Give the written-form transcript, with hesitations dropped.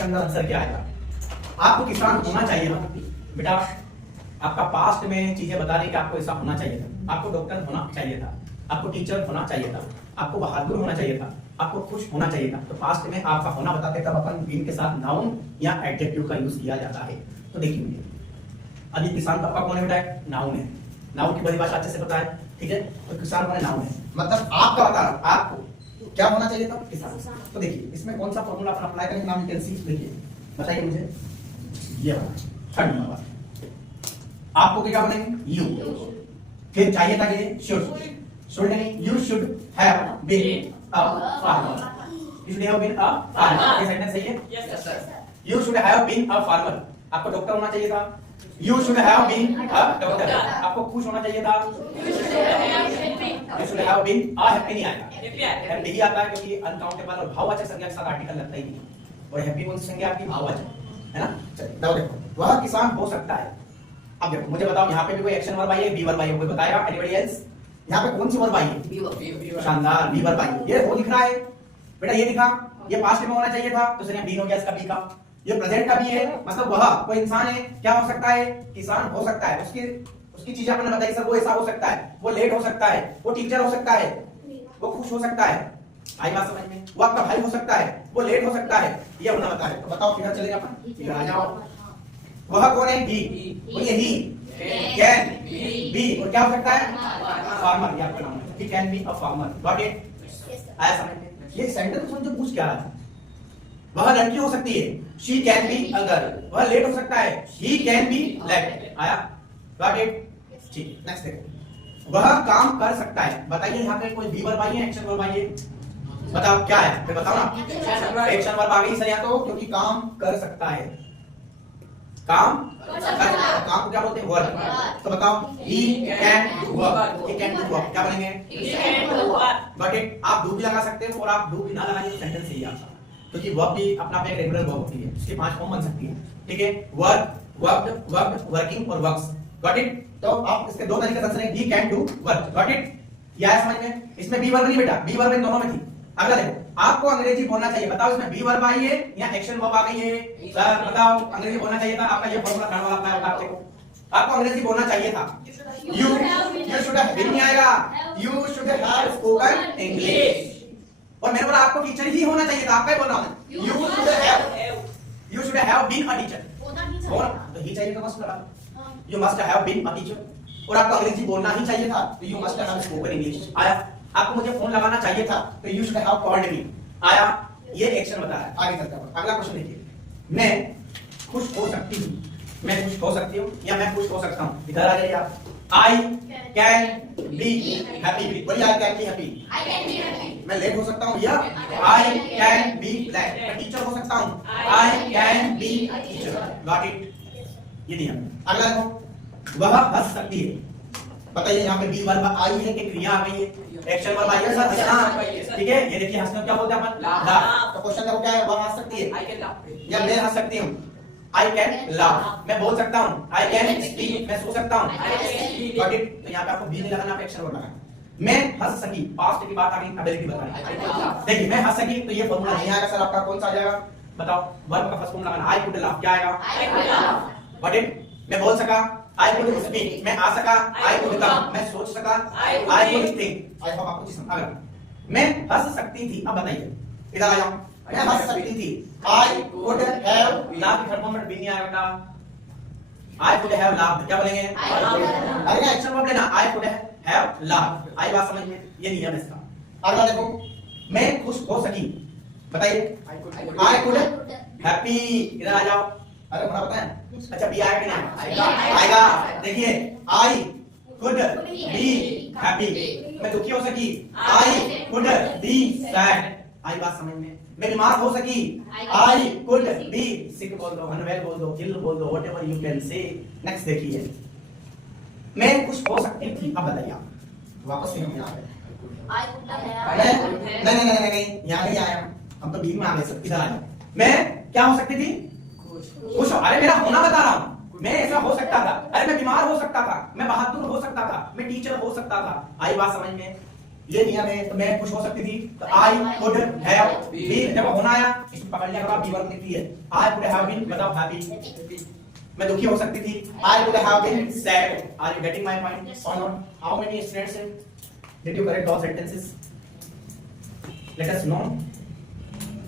इसके अंदर आंसर क्या आएगा? आपको किसान होना चाहिए ना बेटा। आपका पास्ट में चीजें बता रही कि आपको ऐसा होना चाहिए था, आपको डॉक्टर होना चाहिए था, आपको टीचर होना चाहिए था, आपको बहादुर होना चाहिए था, आपको खुश होना चाहिए था। तो पास्ट में आपका होना बताते तब अपन बीन के साथ नाउन या एडजेक्टिव का यूज किया जाता है। तो देखिए मुझे अभी किसान तो आपका कौन है बेटा? नाउन है। नाउन की परिभाषा अच्छे से पता है, ठीक है? तो किसान कौन है? नाउन है। मतलब आपका बता रहा हूं, आपको क्या होना चाहिए था? किसान। तो देखिए इसमें कौन सा फॉर्मूला अपन अप्लाई करेंगे? Noun Tennessee. देखिए बताइए मुझे, ये थर्ड नंबर आपको क्या बनेंगे? यू। फिर चाहिए था कि शुड नहीं, you should have been a farmer. You should have been a farmer. ये सेंटेंस सही है? Yes sir. You should have been a farmer. आपको डॉक्टर होना चाहिए था। You should have been a doctor. आपको खुश होना चाहिए था। You should have been a happy. नहीं आएगा, हैप्पी ही आता है क्योंकि अनकाउंटेबल और भाववाचक संज्ञा के साथ आर्टिकल लगता ही नहीं। और हैप्पी कौन सी संज्ञा आपकी? भाववाचक है ना। चलिए देखो वह किसान हो सकता है। अब देखो मुझे बताओ, यहाँ पे भी कोई एक्शन वर्ब आई है? बी वर्ब आई है? कोई बताएगा? Anybody else? यहाँ पे कौन सी वर्ब आई है? शानदार, बी वर्ब आई है। ये हो दिख रहा है बेटा, ये दिखा। ये पास्ट में होना चाहिए था तो इसने बी हो गया इसका बी का। ये प्रेजेंट का भी है, मतलब वह कोई इंसान है, क्या हो सकता है? किसान हो सकता है। उसकी चीजें आपने बताई सर, वो ऐसा हो सकता है, वो लेट हो सकता है, वो टीचर हो सकता है, वो खुश हो सकता है। आई बात समझ में? वो आपका भाई हो सकता है, वो लेट हो सकता है। ये होना बता रहे। तो बताओ किधर चलेगा अपन? इधर आ जाओ। वह कौन है? ही। बोलिए ही कैन बी। और क्या हो सकता है? फार्मर। ये आपका नाम है। He can be a farmer. Got it? आया समझ में? ये सेंटेंस मुझे पूछ क्या रहा है? वह लड़की हो सकती है, she can be a girl. वह लेट हो सकता है, ही कैन बी लेट। आया? Got it? ठीक। नेक्स्ट देखो, वह काम कर सकता है। बताइए यहाँ पे कोई बी वर्ब आई है, एक्शन वर्ब आई है? बताओ क्या है? फिर बताओ ना। एक्शन वर्ब आ गई सर यहाँ तो, क्योंकि काम कर सकता है। काम काम को क्या बोलते हैं? वर्क। तो बताओ he can do work. He can do work क्या बनेंगे? Got it? आप डू भी लगा सकते हो और आप डू भी ना लगाइए तो सेंटेंस सही आपका, क्योंकि वर्ब भी अपना पे रेगुलर वर्ब होती है, इसकी 5 फॉर्म बन सकती है। ठीक है? वर्क, वर्क्ड, वर्क्ड, वर्किंग और वर्क्स। Got it? तो आप इसके दो तरीके से आंसर है, he can do work. Got it? ये आया समझ में? इसमें बी वर्ब नहीं बेटा, बी वर्ब इन दोनों में थी। अगला देखो, आपको अंग्रेजी बोलना चाहिए। बताओ इसमें बी वर्ब आई है या एक्शन वर्ब आ गई है? सर बताओ, अंग्रेजी बोलना चाहिए था। आपका ये फॉर्मूला खाने वाला था आपको। आपको अंग्रेजी बोलना चाहिए था। यू शुड हैव बीन नहीं आएगा, you should have spoken English. और मैंने बोला आपको टीचर ही होना चाहिए था। आपका ही बोल रहा हूं, you should have been a teacher. और तो ही चाहिए तो मस्त लगा, you must have been a teacher. और आपको अंग्रेजी बोलना ही चाहिए था तो you must have spoken English. आया? आपको मुझे फोन लगाना चाहिए था तो you should have called me. आया? ये एक्शन बता रहा है। आगे चलते हैं। अगला क्वेश्चन देखिए, मैं खुश हो सकती हूँ। मैं खुश हो सकती हूँ या मैं खुश हो सकता हूँ? इधर आ जाइए आप। I can be happy. बोलिए आई कैन बी हैप्पी। मैं लेट हो सकता हूँ या आई कैन बी लेट। मैं टीचर हो सकता हूँ, I can be teacher. Got it? ये नहीं है। अगला देखो, वह हंस सकती है। बताइए यहाँ पे बी वर्ब आई है कि क्रिया आ गई है? एक्शन वर्ब आई है सर, हंसना। ठीक है? ये देखिए हंसना क्या बोलते हैं अपन? लाफ। तो क्वेश्चन देखो क्या है? वह हंस सकती है, आई कैन लाफ, या मैं हंस सकती हूँ? I can laugh. मैं बोल सकता हूँ, आई कैन स्पीक। मैं सो सकता हूँ। Got it? तो यहाँ पे आपको बी नहीं लगाना, एक्शन वर्ब लगाना। मैं हंस सकी, पास्ट की बात आ गई, एबिलिटी बतानी। देखिए मैं हंस सकी तो ये फॉर्मूला नहीं आएगा सर। आपका कौन सा आ जाएगा? बताओ। वर्ब का फर्स्ट फॉर्म लगाना, आई कुड लाफ। क्या आएगा? Got it? मैं बोल सका, आई कुड स्पीक। मैं आ सका, आई कुड कम। मैं सोच सका, I could think. I hope आपको चीज समझ आ गया। मैं हंस सकती थी। अब बताइए, इधर आ जाओ। मैं हंस सकती थी, I could have laugh. Third form में भी नहीं आएगा बेटा। आई कुड हैव लाफ क्या बोलेंगे? अरे एक्शन वर्ब लेना, आई कुड हैव लाफ। आई बात समझ में? ये नियम है इसका। अगला देखो, मैं खुश हो सकी। बताइए, आई कुड हैप्पी। इधर आ जाओ। अरे होना पता है? अच्छा बी आएगा कि नहीं आएगा? देखिए आई कुड बी हैप्पी। मैं दुखी हो सकी, आई कुड बी सैड। आई बात समझ में? मैं बीमार हो सकी, आई कुड बी सिक। बोल दो, अनवेल बोल दो, इल बोल दो, whatever you can say. Next देखिए, मैं खुश हो सकती थी। अब बताइए आप, वापस से हम यहाँ पे नहीं यहाँ नहीं आया, हम तो बी में आ गए सर। इधर आ जाओ। मैं क्या हो सकती थी? खुश हो। अरे मेरा होना बता रहा हूँ, मैं ऐसा हो सकता था। अरे मैं बीमार हो सकता था, मैं बहादुर हो सकता था, मैं टीचर हो सकता था। आई बात समझ में? ये नियम है, तो मैं खुश हो सकती थी, तो आई कुड हैव बीन, जब होना आया इसको पकड़ लिया करो, बी वर्ब लिखती है, आई कुड हैव बीन, बताओ हैप्पी, मैं दुखी हो सकती थी, I could have been sad, are you getting my point or not? How many students did you correct all sentences? Let us no.